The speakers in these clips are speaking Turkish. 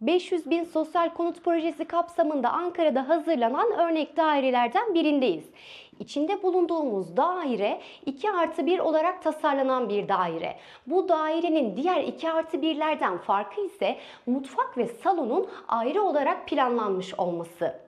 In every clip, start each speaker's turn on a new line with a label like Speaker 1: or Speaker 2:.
Speaker 1: 500 bin sosyal konut projesi kapsamında Ankara'da hazırlanan örnek dairelerden birindeyiz. İçinde bulunduğumuz daire 2 artı 1 olarak tasarlanan bir daire. Bu dairenin diğer 2 artı 1'lerden farkı ise mutfak ve salonun ayrı olarak planlanmış olması.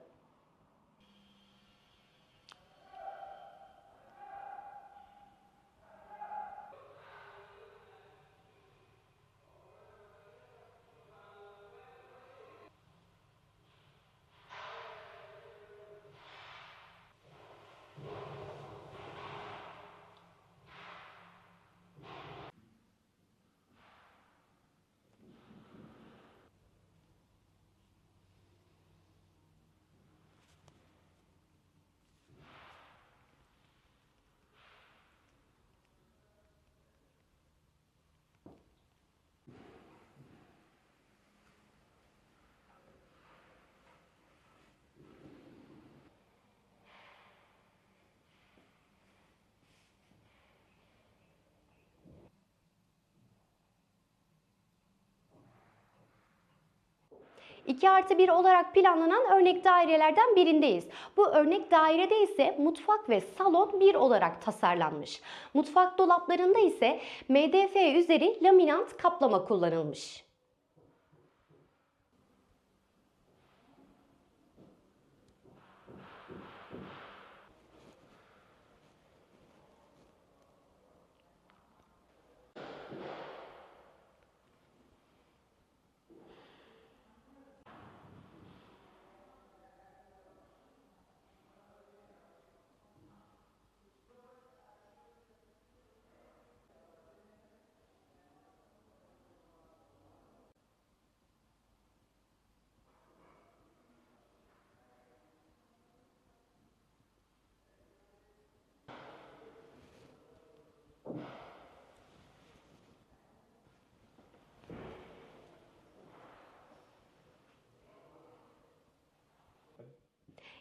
Speaker 1: İki artı 1 olarak planlanan örnek dairelerden birindeyiz. Bu örnek dairede ise mutfak ve salon bir olarak tasarlanmış. Mutfak dolaplarında ise MDF üzeri laminant kaplama kullanılmış.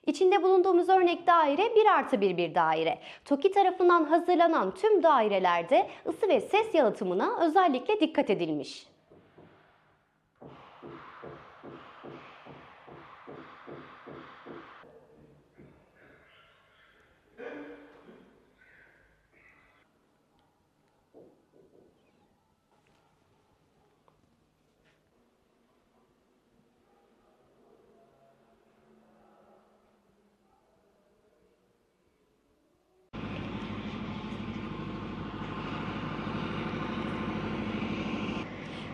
Speaker 1: İçinde bulunduğumuz örnek daire 1 artı 1 bir daire. TOKİ tarafından hazırlanan tüm dairelerde ısı ve ses yalıtımına özellikle dikkat edilmiş.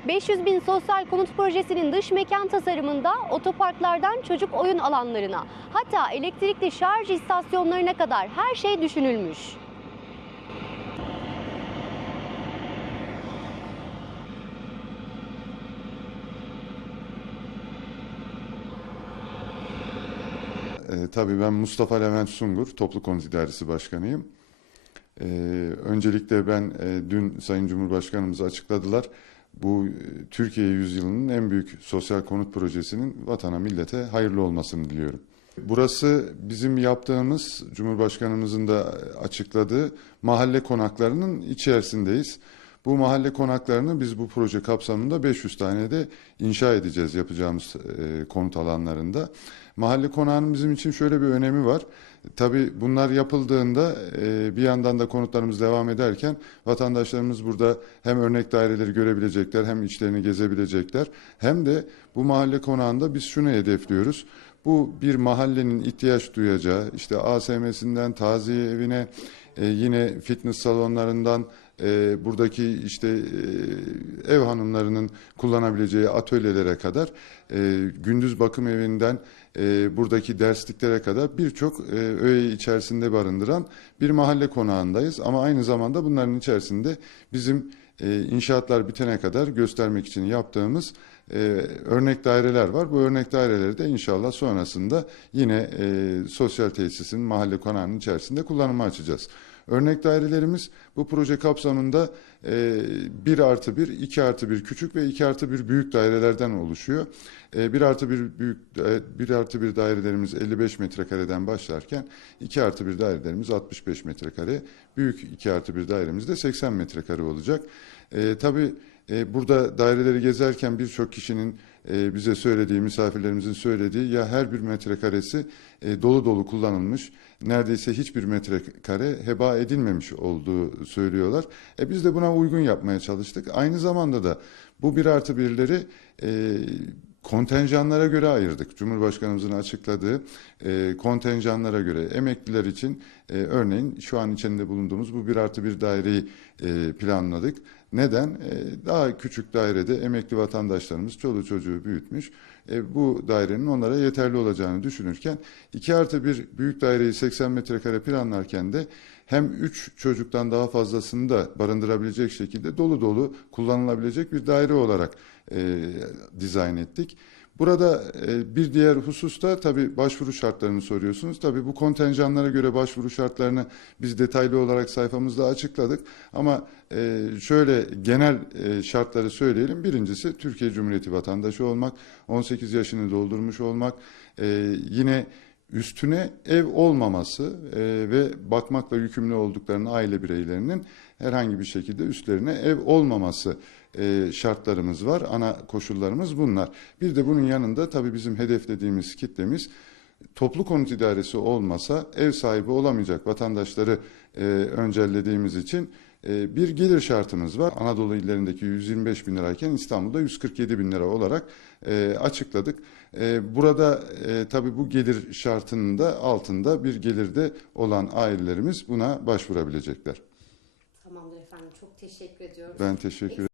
Speaker 1: ...500 bin sosyal konut projesinin dış mekan tasarımında otoparklardan çocuk oyun alanlarına... ...hatta elektrikli şarj istasyonlarına kadar her şey düşünülmüş.
Speaker 2: E, tabii ben Mustafa Levent Sungur, Toplu Konut İdaresi Başkanıyım. E, öncelikle ben e, dün Sayın Cumhurbaşkanımız açıkladılar. Bu e, Türkiye yüzyılının en büyük sosyal konut projesinin vatana millete hayırlı olmasını diliyorum. Burası bizim yaptığımız Cumhurbaşkanımızın da açıkladığı mahalle konaklarının içerisindeyiz. Bu mahalle konaklarını biz bu proje kapsamında 500 tane de inşa edeceğiz yapacağımız e, konut alanlarında. Mahalle konağının bizim için şöyle bir önemi var. Tabii bunlar yapıldığında e, bir yandan da konutlarımız devam ederken vatandaşlarımız burada hem örnek daireleri görebilecekler hem içlerini gezebilecekler. Hem de bu mahalle konağında biz şunu hedefliyoruz. Bu bir mahallenin ihtiyaç duyacağı işte ASM'sinden taziye evine e, yine fitness salonlarından e, buradaki işte e, ev hanımlarının kullanabileceği atölyelere kadar e, gündüz bakım evinden e, buradaki dersliklere kadar birçok e, öğeyi içerisinde barındıran bir mahalle konağındayız. Ama aynı zamanda bunların içerisinde bizim e, inşaatlar bitene kadar göstermek için yaptığımız e, örnek daireler var. Bu örnek daireleri de inşallah sonrasında yine e, sosyal tesisin mahalle konağının içerisinde kullanıma açacağız. Örnek dairelerimiz bu proje kapsamında e, 1 artı 1, 2 artı 1 küçük ve 2 artı 1 büyük dairelerden oluşuyor. E, 1 artı 1 büyük, 1 artı 1 dairelerimiz 55 metrekareden başlarken 2 artı 1 dairelerimiz 65 metrekare. Büyük 2 artı 1 dairemiz de 80 metrekare olacak. E, tabii E, burada daireleri gezerken birçok kişinin e, bize söylediği, misafirlerimizin söylediği ya her bir metrekaresi e, dolu dolu kullanılmış, neredeyse hiçbir metrekare heba edilmemiş olduğu söylüyorlar. E, biz de buna uygun yapmaya çalıştık. Aynı zamanda da bu bir artı birleri e, kontenjanlara göre ayırdık. Cumhurbaşkanımızın açıkladığı kontenjanlara göre emekliler için örneğin şu an içinde bulunduğumuz bu bir artı bir daireyi planladık. Neden? E, daha küçük dairede emekli vatandaşlarımız çoluğu çocuğu büyütmüş. E, bu dairenin onlara yeterli olacağını düşünürken 2 artı bir büyük daireyi 80 metrekare planlarken de hem 3 çocuktan daha fazlasını da barındırabilecek şekilde dolu dolu kullanılabilecek bir daire olarak e, dizayn ettik. Burada e, bir diğer husus da tabii başvuru şartlarını soruyorsunuz. Tabii bu kontenjanlara göre başvuru şartlarını biz detaylı olarak sayfamızda açıkladık. Ama e, şöyle genel e, şartları söyleyelim. Birincisi Türkiye Cumhuriyeti vatandaşı olmak, 18 yaşını doldurmuş olmak, yine üstüne ev olmaması ve bakmakla yükümlü olduklarını aile bireylerinin herhangi bir şekilde üstlerine ev olmaması e, şartlarımız var. Ana koşullarımız bunlar. Bir de bunun yanında tabii bizim hedeflediğimiz kitlemiz toplu konut idaresi olmasa ev sahibi olamayacak vatandaşları e, öncellediğimiz için e, bir gelir şartımız var. Anadolu illerindeki 125 bin lirayken İstanbul'da 147 bin lira olarak e, açıkladık. E, burada e, tabii bu gelir şartının da altında bir gelirde olan ailelerimiz buna başvurabilecekler.
Speaker 1: Tamamdır efendim. Çok teşekkür ediyorum.
Speaker 2: Ben teşekkür